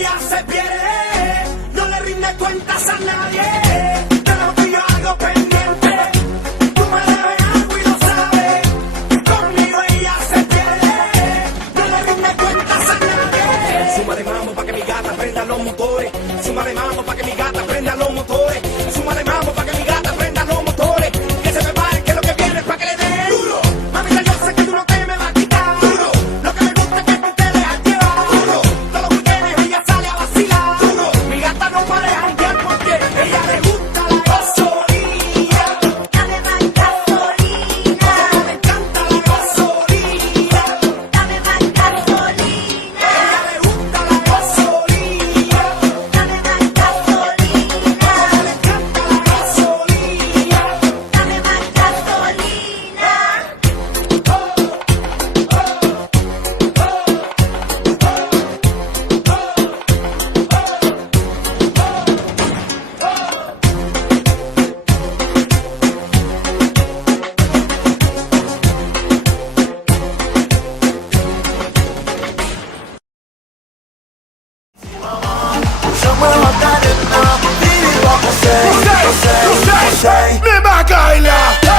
ella se pierde, no le rinde cuentas a nadie. Tenemos tú y yo algo pendiente, tú me debes algo y lo sabes. Conmigo ella se pierde, no le rinde cuentas a nadie. Suma de mambo pa' que mi gata prenda los motores. Suma de mambo pa' que mi gata prenda los motores. Suma de mambo pa' que mi gata prenda los motores. Que se prepare que lo que viene es pa' que le dé duro. Mamita, yo sé que tú no te me vas a quitar duro. Lo que me gusta es que tú te dejas llevar duro. Todos los weekends ella sale a vacilar duro. Mi gata no puede janguear porque ella le gusta la gasolina. Dame más gasolina, Le encanta la gasolina. dame más gasolina, Ella le gusta la gasolina. dame más gasolina, Le encanta la gasolina. dame más gasolina. Somewhere I'm standing now, feeling what I say, Me back, Ayla.